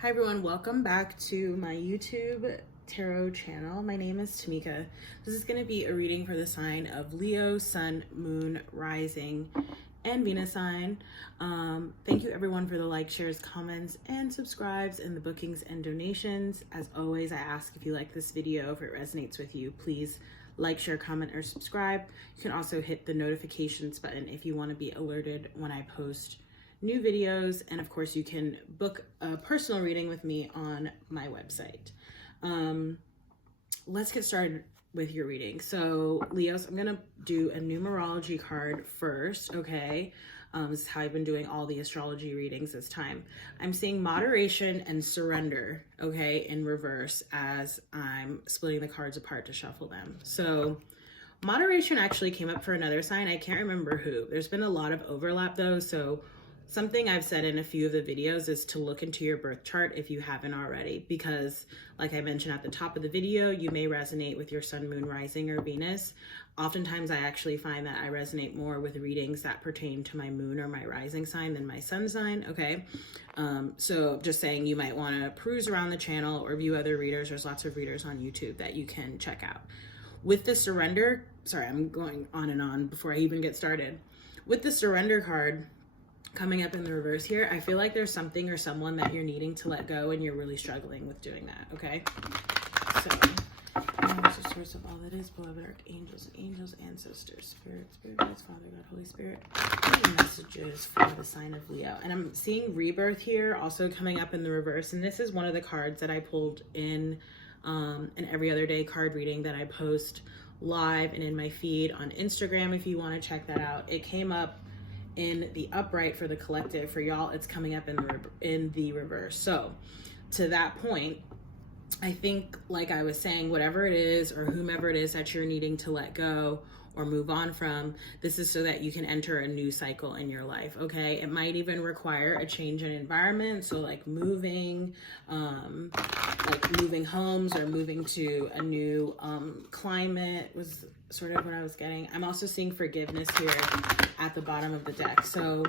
Hi everyone, welcome back to my YouTube tarot channel. My name is Tamika. This is going to be a reading for the sign of Leo, Sun, Moon, Rising, and Venus sign. Thank you everyone for the likes, shares, comments, and subscribes, and the bookings and donations. As always, I ask if you like this video, if it resonates with you, please like, share, comment, or subscribe. You can also hit the notifications button if you want to be alerted when I post new videos, and of course you can book a personal reading with me on my website. Let's get started with your reading. So Leos, I'm gonna do a numerology card first, okay? This is how I've been doing all the astrology readings this time. I'm seeing moderation and surrender, okay, in reverse as I'm splitting the cards apart to shuffle them. So moderation actually came up for another sign. I can't remember who. There's been a lot of overlap though, so something I've said in a few of the videos is to look into your birth chart if you haven't already, because like I mentioned at the top of the video, you may resonate with your sun, moon, rising, or Venus. Oftentimes I actually find that I resonate more with readings that pertain to my moon or my rising sign than my sun sign, okay? So just saying, you might want to peruse around the channel or view other readers. There's lots of readers on YouTube that you can check out. With the surrender, sorry, I'm going on and on before I even get started. With the surrender card coming up in the reverse here, I feel like there's something or someone that you're needing to let go and you're really struggling with doing that, okay? So, what's the source of all that is, beloved archangels and angels, ancestors, spirit guides, Father God, Holy Spirit, and messages for the sign of Leo. And I'm seeing rebirth here also coming up in the reverse, and this is one of the cards that I pulled in an every other day card reading that I post live and in my feed on Instagram if you want to check that out. It came up in the upright for the collective. For y'all, it's coming up in the reverse. So to that point, I think, like I was saying, whatever it is or whomever it is that you're needing to let go or move on from, this is so that you can enter a new cycle in your life, okay? It might even require a change in environment, so like moving homes or moving to a new climate was sort of what I was getting. I'm also seeing forgiveness here at the bottom of the deck. So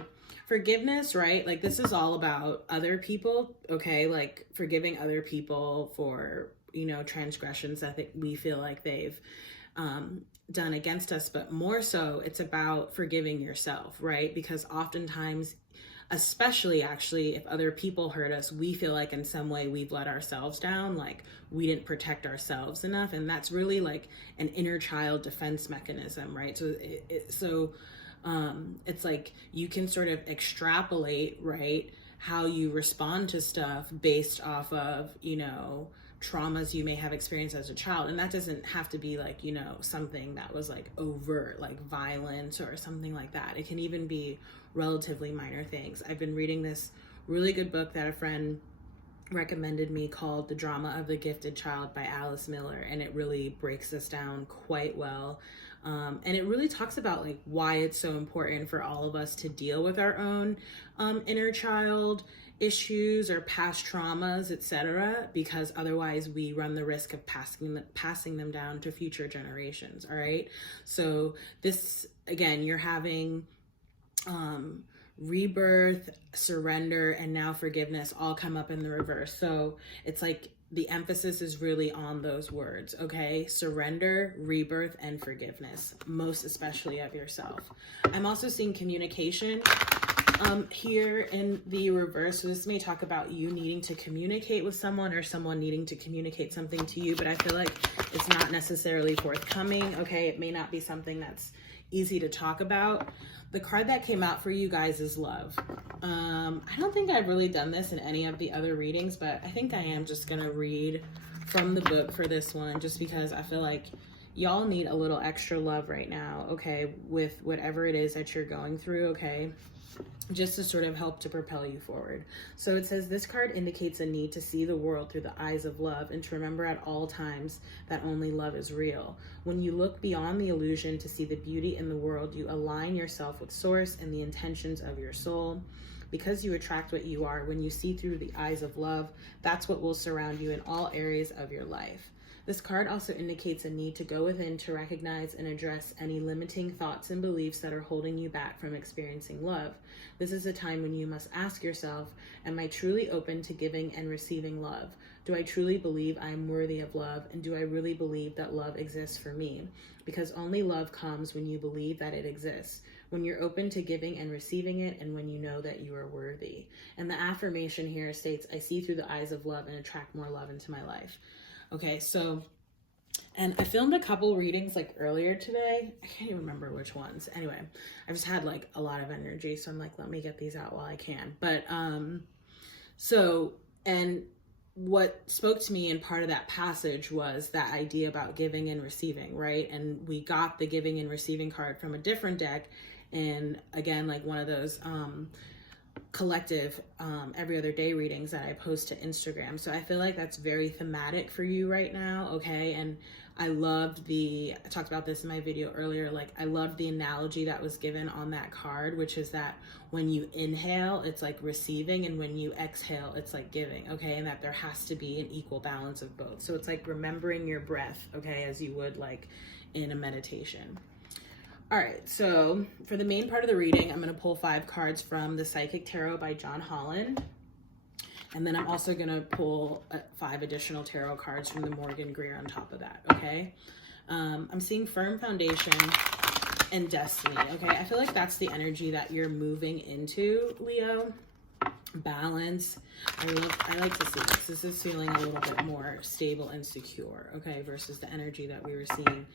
forgiveness, right? Like this is all about other people, okay? Like forgiving other people for, you know, transgressions that we feel like they've done against us, but more so it's about forgiving yourself, right? Because oftentimes, especially actually if other people hurt us, we feel like in some way we've let ourselves down, like we didn't protect ourselves enough, and that's really like an inner child defense mechanism, right? So it's like you can sort of extrapolate, right, how you respond to stuff based off of, you know, traumas you may have experienced as a child. And that doesn't have to be like, you know, something that was like overt, like violence or something like that. It can even be relatively minor things. I've been reading this really good book that a friend recommended me called The Drama of the Gifted Child by Alice Miller, and it really breaks this down quite well. And it really talks about like why it's so important for all of us to deal with our own inner child issues or past traumas, etc., because otherwise we run the risk of passing them down to future generations. All right, so this, again, you're having rebirth, surrender, and now forgiveness all come up in the reverse. So it's like the emphasis is really on those words, okay? Surrender, rebirth, and forgiveness, most especially of yourself. I'm also seeing communication here in the reverse. So this may talk about you needing to communicate with someone or someone needing to communicate something to you, but I feel like it's not necessarily forthcoming, okay? It may not be something that's easy to talk about. The card that came out for you guys is love. I don't think I've really done this in any of the other readings, but I think I am just gonna read from the book for this one, just because I feel like y'all need a little extra love right now, okay, with whatever it is that you're going through, okay, just to sort of help to propel you forward. So it says, this card indicates a need to see the world through the eyes of love and to remember at all times that only love is real. When you look beyond the illusion to see the beauty in the world, you align yourself with source and the intentions of your soul. Because you attract what you are, when you see through the eyes of love, that's what will surround you in all areas of your life. This card also indicates a need to go within to recognize and address any limiting thoughts and beliefs that are holding you back from experiencing love. This is a time when you must ask yourself, am I truly open to giving and receiving love? Do I truly believe I am worthy of love? And do I really believe that love exists for me? Because only love comes when you believe that it exists, when you're open to giving and receiving it, and when you know that you are worthy. And the affirmation here states, I see through the eyes of love and attract more love into my life. Okay, so, and I filmed a couple readings like earlier today. I can't even remember which ones. Anyway, I just had like a lot of energy. So I'm like, let me get these out while I can. But, and what spoke to me in part of that passage was that idea about giving and receiving, right? And we got the giving and receiving card from a different deck. And again, like one of those, collective every other day readings that I post to Instagram. So I feel like that's very thematic for you right now, okay? And I talked about this in my video earlier, like I loved the analogy that was given on that card, which is that when you inhale, it's like receiving, and when you exhale, it's like giving, okay? And that there has to be an equal balance of both. So it's like remembering your breath, okay, as you would like in a meditation. All right, so for the main part of the reading, I'm going to pull 5 cards from the Psychic Tarot by John Holland. And then I'm also going to pull 5 additional tarot cards from the Morgan Greer on top of that, okay? I'm seeing firm foundation and destiny, okay? I feel like that's the energy that you're moving into, Leo. Balance. I like to see this. This is feeling a little bit more stable and secure, okay, versus the energy that we were seeing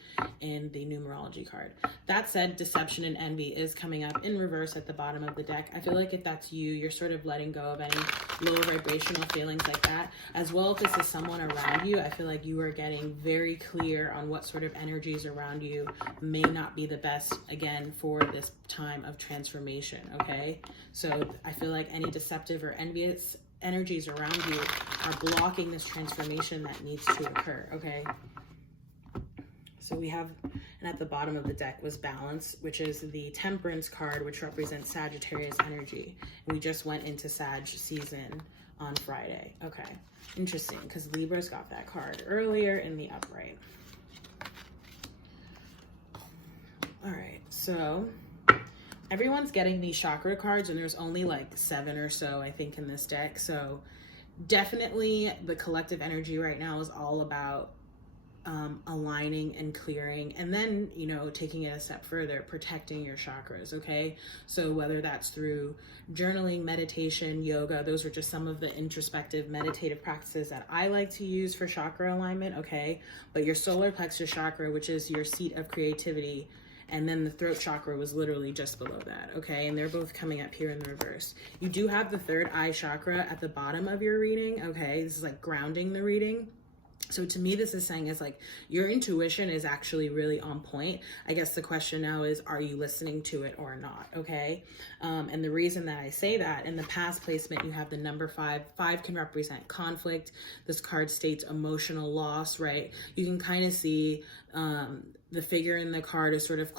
in the numerology card. That said, deception and envy is coming up in reverse at the bottom of the deck. I feel like if that's you, you're sort of letting go of any lower vibrational feelings like that. As well, if this is someone around you, I feel like you are getting very clear on what sort of energies around you may not be the best, again, for this time of transformation, okay? So I feel like any deceptive or envious energies around you are blocking this transformation that needs to occur, okay? So we have, and at the bottom of the deck was balance, which is the Temperance card, which represents Sagittarius energy. And we just went into Sag season on Friday. Okay, interesting, because Libra's got that card earlier in the upright. All right, so everyone's getting these chakra cards, and there's only like 7 or so, I think, in this deck. So definitely the collective energy right now is all about aligning and clearing, and then, you know, taking it a step further, protecting your chakras, okay? So whether that's through journaling, meditation, yoga, those are just some of the introspective meditative practices that I like to use for chakra alignment, okay? But your solar plexus chakra, which is your seat of creativity, and then the throat chakra was literally just below that, okay? And they're both coming up here in the reverse. You do have the third eye chakra at the bottom of your reading, okay? This is like grounding the reading. So to me, this is saying is like your intuition is actually really on point. I guess the question now is, are you listening to it or not? Okay. And the reason that I say that, in the past placement, you have the number 5. 5 can represent conflict. This card states emotional loss, right? You can kind of see the figure in the card is sort of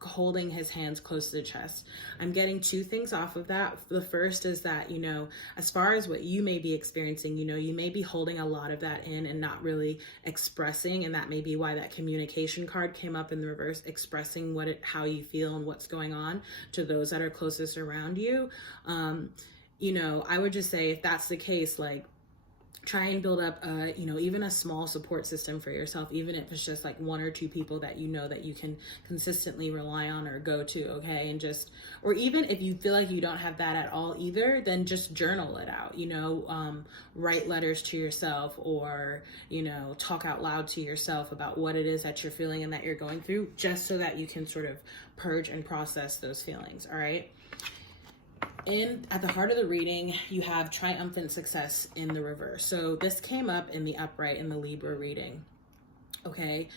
holding his hands close to the chest. I'm getting 2 things off of that. The first is that, you know, as far as what you may be experiencing, you know, you may be holding a lot of that in and not really expressing, and that may be why that communication card came up in the reverse, expressing how you feel and what's going on to those that are closest around you. You know, I would just say, if that's the case, like, try and build up you know, even a small support system for yourself, even if it's just like 1 or 2 people that you know that you can consistently rely on or go to, okay? And just, or even if you feel like you don't have that at all either, then just journal it out, you know, write letters to yourself, or, you know, talk out loud to yourself about what it is that you're feeling and that you're going through, just so that you can sort of purge and process those feelings, all right? At the heart of the reading, you have triumphant success in the reverse. So this came up in the upright in the Libra reading, okay?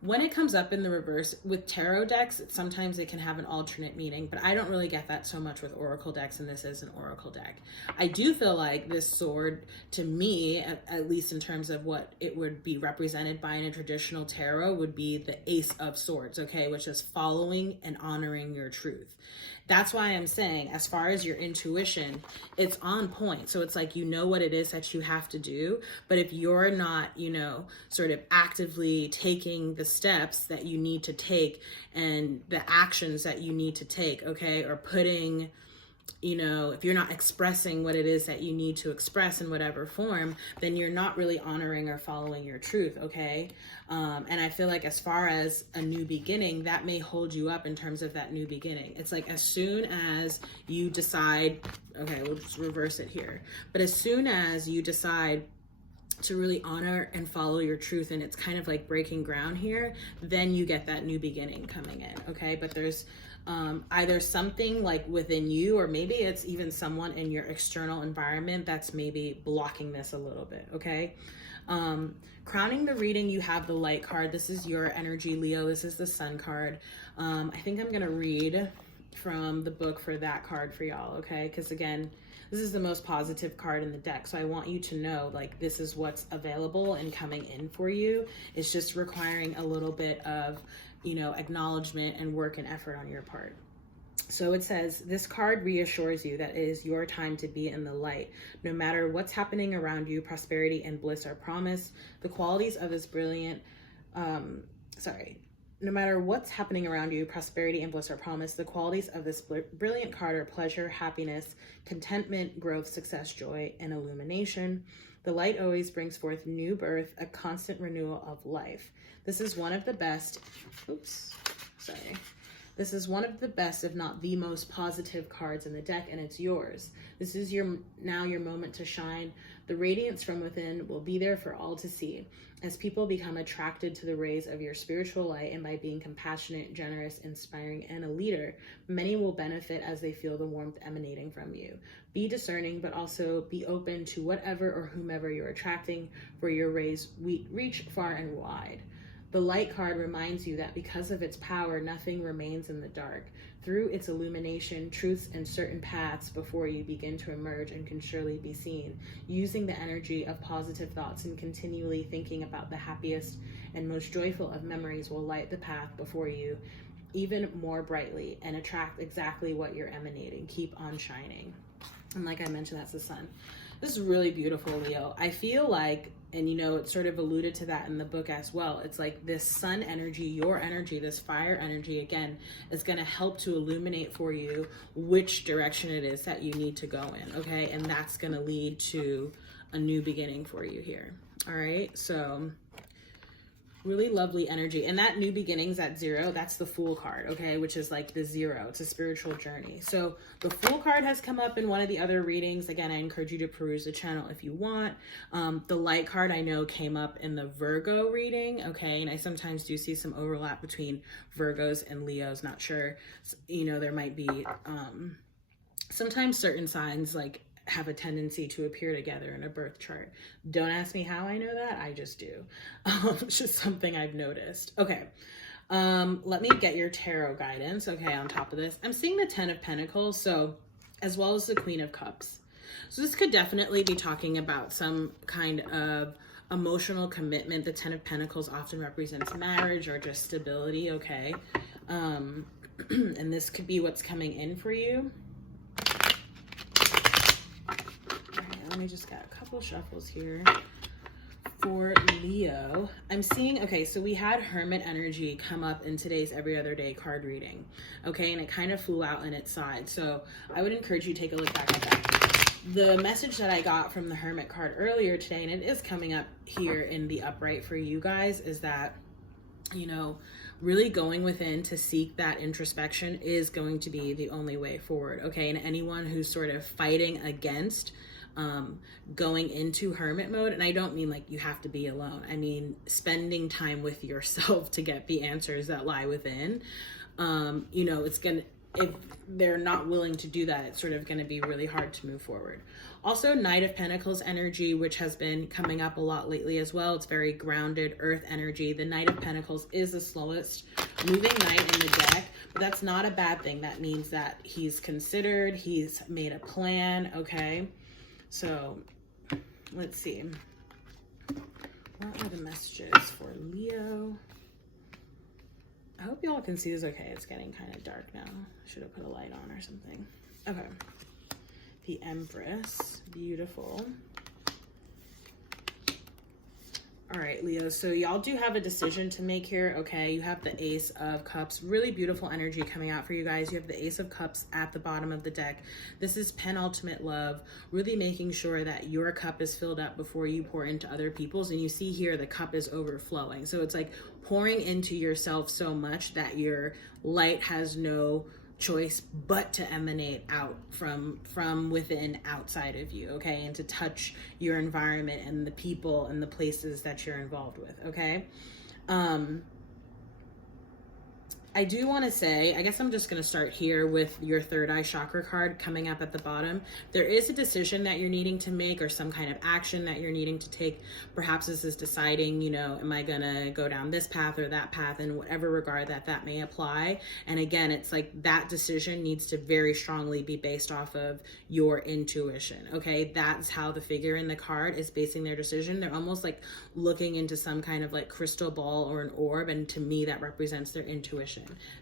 When it comes up in the reverse with tarot decks, sometimes it can have an alternate meaning, but I don't really get that so much with oracle decks, and this is an oracle deck. I do feel like this sword, to me, at least in terms of what it would be represented by in a traditional tarot, would be the Ace of Swords, okay, which is following and honoring your truth. That's why I'm saying, as far as your intuition, it's on point. So it's like, you know what it is that you have to do. But if you're not, you know, sort of actively taking the steps that you need to take and the actions that you need to take, okay, or putting, you know, if you're not expressing what it is that you need to express in whatever form, then you're not really honoring or following your truth, okay? And I feel like as far as a new beginning, that may hold you up in terms of that new beginning. It's like, as soon as you decide, okay, we'll just reverse it here. But as soon as you decide to really honor and follow your truth, and it's kind of like breaking ground here, then you get that new beginning coming in, okay? But there's either something like within you, or maybe it's even someone in your external environment that's maybe blocking this a little bit, okay? Crowning the reading, you have the light card. This is your energy, Leo. This is the sun card. I think I'm gonna read from the book for that card for y'all, okay? Because again, this is the most positive card in the deck. So I want you to know, like, this is what's available and coming in for you. It's just requiring a little bit of, you know, acknowledgement and work and effort on your part. So it says, this card reassures you that it is your time to be in the light. No matter what's happening around you, prosperity and bliss are promised. The qualities of this brilliant, no matter what's happening around you, prosperity and bliss are promised. The qualities of this brilliant card are pleasure, happiness, contentment, growth, success, joy, and illumination. The light always brings forth new birth, a constant renewal of life. This is one of the best, This is one of the best, if not the most positive cards in the deck, and it's yours. This is now your moment to shine. The radiance from within will be there for all to see. As people become attracted to the rays of your spiritual light, and by being compassionate, generous, inspiring, and a leader, many will benefit as they feel the warmth emanating from you. Be discerning, but also be open to whatever or whomever you're attracting, for your rays reach far and wide. The light card reminds you that because of its power, nothing remains in the dark. Through its illumination, truths and certain paths before you begin to emerge and can surely be seen. Using the energy of positive thoughts and continually thinking about the happiest and most joyful of memories will light the path before you even more brightly and attract exactly what you're emanating. Keep on shining. And like I mentioned, that's the sun. This is really beautiful, Leo. I feel like, and you know, it sort of alluded to that in the book as well. It's like this sun energy, your energy, this fire energy, again, is going to help to illuminate for you which direction it is that you need to go in, okay? And that's going to lead to a new beginning for you here, all right? So really lovely energy. And that new beginnings at 0, that's the Fool card, okay, which is like the 0. It's a spiritual journey. So the Fool card has come up in one of the other readings. Again, I encourage you to peruse the channel if you want. The light card I know came up in the Virgo reading, okay, and I sometimes do see some overlap between Virgos and Leos. Not sure, you know, there might be sometimes certain signs like have a tendency to appear together in a birth chart. Don't ask me how I know that, I just do. It's just something I've noticed. Okay, let me get your tarot guidance, okay, on top of this. I'm seeing the 10 of Pentacles, so as well as the Queen of Cups. So this could definitely be talking about some kind of emotional commitment. The 10 of Pentacles often represents marriage or just stability, okay? And this could be what's coming in for you. Let me just get a couple shuffles here for Leo. I'm seeing, okay, so we had Hermit energy come up in today's every other day card reading, okay, and it kind of flew out in its side. So I would encourage you to take a look back at that. The message that I got from the Hermit card earlier today, and it is coming up here in the upright for you guys, is that, you know, really going within to seek that introspection is going to be the only way forward, okay? And anyone who's sort of fighting against going into hermit mode, and I don't mean like you have to be alone, I mean spending time with yourself to get the answers that lie within, you know, it's gonna, if they're not willing to do that, it's sort of going to be really hard to move forward. Also, Knight of Pentacles energy, which has been coming up a lot lately as well. It's very grounded earth energy. The Knight of Pentacles is the slowest moving knight in the deck, but that's not a bad thing. That means that he's considered, he's made a plan, okay? So let's see. What are the messages for Leo? I hope y'all can see this okay. It's getting kind of dark now. Should have put a light on or something. Okay. The Empress. Beautiful. All right, Leo, so y'all do have a decision to make here, okay? You have the Ace of Cups, really beautiful energy coming out for you guys. You have the Ace of Cups at the bottom of the deck. This is penultimate love, really making sure that your cup is filled up before you pour into other people's. And you see here, the cup is overflowing. So it's like pouring into yourself so much that your light has no choice but to emanate out from within, outside of you, okay, and to touch your environment and the people and the places that you're involved with, okay. I do want to say, I guess I'm just going to start here with your third eye chakra card coming up at the bottom. There is a decision that you're needing to make or some kind of action that you're needing to take. Perhaps this is deciding, you know, am I going to go down this path or that path, in whatever regard that may apply. And again, it's like that decision needs to very strongly be based off of your intuition. Okay. That's how the figure in the card is basing their decision. They're almost like looking into some kind of like crystal ball or an orb. And to me, that represents their intuition.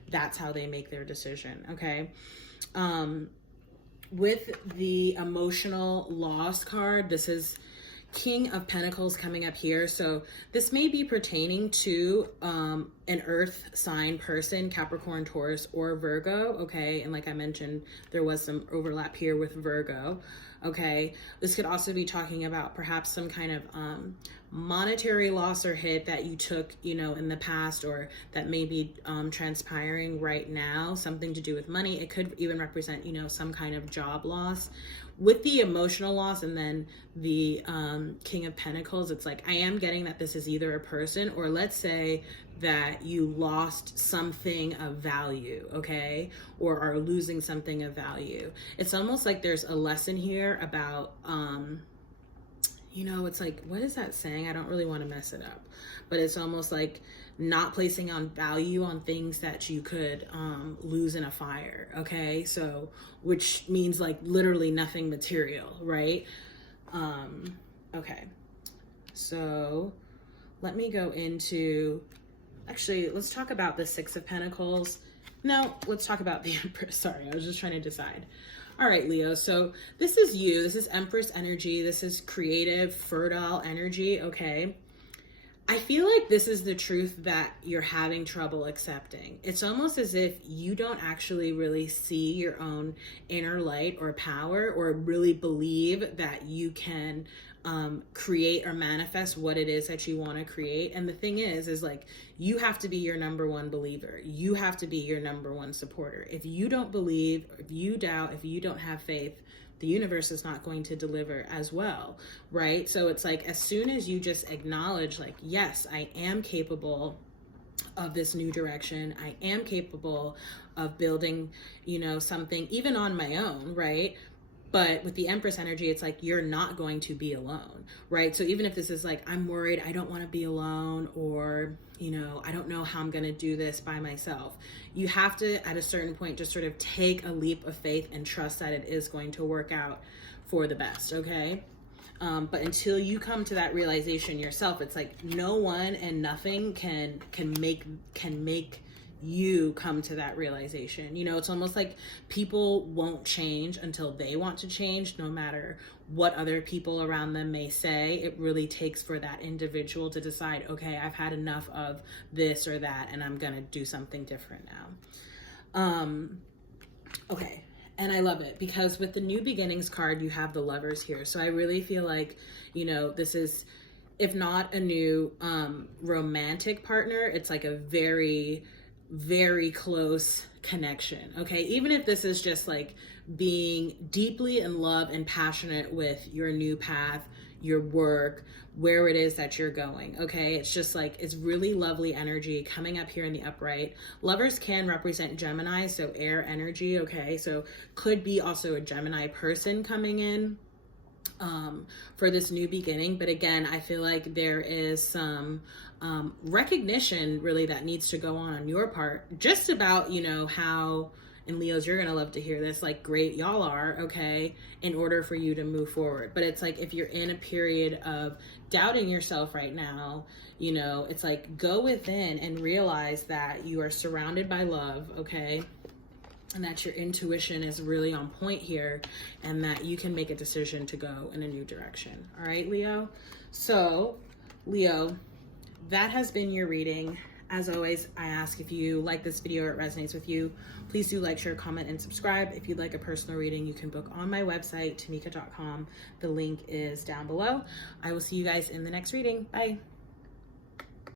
That's how they make their decision, okay? With the emotional loss card, this is King of Pentacles coming up here. So this may be pertaining to an earth sign person, Capricorn, Taurus, or Virgo, okay? And like I mentioned, there was some overlap here with Virgo, okay? This could also be talking about perhaps some kind of monetary loss or hit that you took, you know, in the past, or that may be transpiring right now, something to do with money. It could even represent, you know, some kind of job loss. With the emotional loss and then the King of Pentacles, it's like, I am getting that this is either a person, or let's say that you lost something of value, okay? Or are losing something of value. It's almost like there's a lesson here about, you know, it's like, what is that saying? I don't really want to mess it up, but it's almost like not placing on value on things that you could lose in a fire, okay? So, which means like literally nothing material, right? Okay, so let me go into, actually, let's talk about the Six of Pentacles. No, let's talk about the Empress. Sorry, I was just trying to decide. All right, Leo, so this is you. This is Empress energy. This is creative, fertile energy, okay? I feel like this is the truth that you're having trouble accepting. It's almost as if you don't actually really see your own inner light or power, or really believe that you can create or manifest what it is that you want to create. And the thing is like, you have to be your number one believer. You have to be your number one supporter. If you don't believe, if you doubt, if you don't have faith, the universe is not going to deliver as well, right? So it's like, as soon as you just acknowledge like, yes, I am capable of this new direction. I am capable of building, you know, something even on my own, right? But with the Empress energy, it's like, you're not going to be alone, right? So even if this is like, I'm worried, I don't want to be alone, or, you know, I don't know how I'm going to do this by myself. You have to, at a certain point, just sort of take a leap of faith and trust that it is going to work out for the best, okay? But until you come to that realization yourself, it's like no one and nothing can make you come to that realization. You know, it's almost like people won't change until they want to change, no matter what other people around them may say. It really takes for that individual to decide, okay, I've had enough of this or that, and I'm gonna do something different now. Okay, and I love it because with the New Beginnings card, you have the Lovers here. So I really feel like, you know, this is, if not a new romantic partner, it's like a very, very close connection, okay? Even if this is just like being deeply in love and passionate with your new path, your work, where it is that you're going, okay? It's just like, it's really lovely energy coming up here in the upright. Lovers can represent Gemini, so air energy, okay? So could be also a Gemini person coming in for this new beginning. But again, I feel like there is some recognition really that needs to go on your part, just about, you know, how and Leos, you're gonna love to hear this, like, great, y'all are, okay, in order for you to move forward. But it's like, if you're in a period of doubting yourself right now, you know, it's like, go within and realize that you are surrounded by love, okay, and that your intuition is really on point here, and that you can make a decision to go in a new direction. All right, Leo? So, Leo, that has been your reading. As always, I ask, if you like this video or it resonates with you, please do like, share, comment, and subscribe. If you'd like a personal reading, you can book on my website, tamika.com. The link is down below. I will see you guys in the next reading. Bye.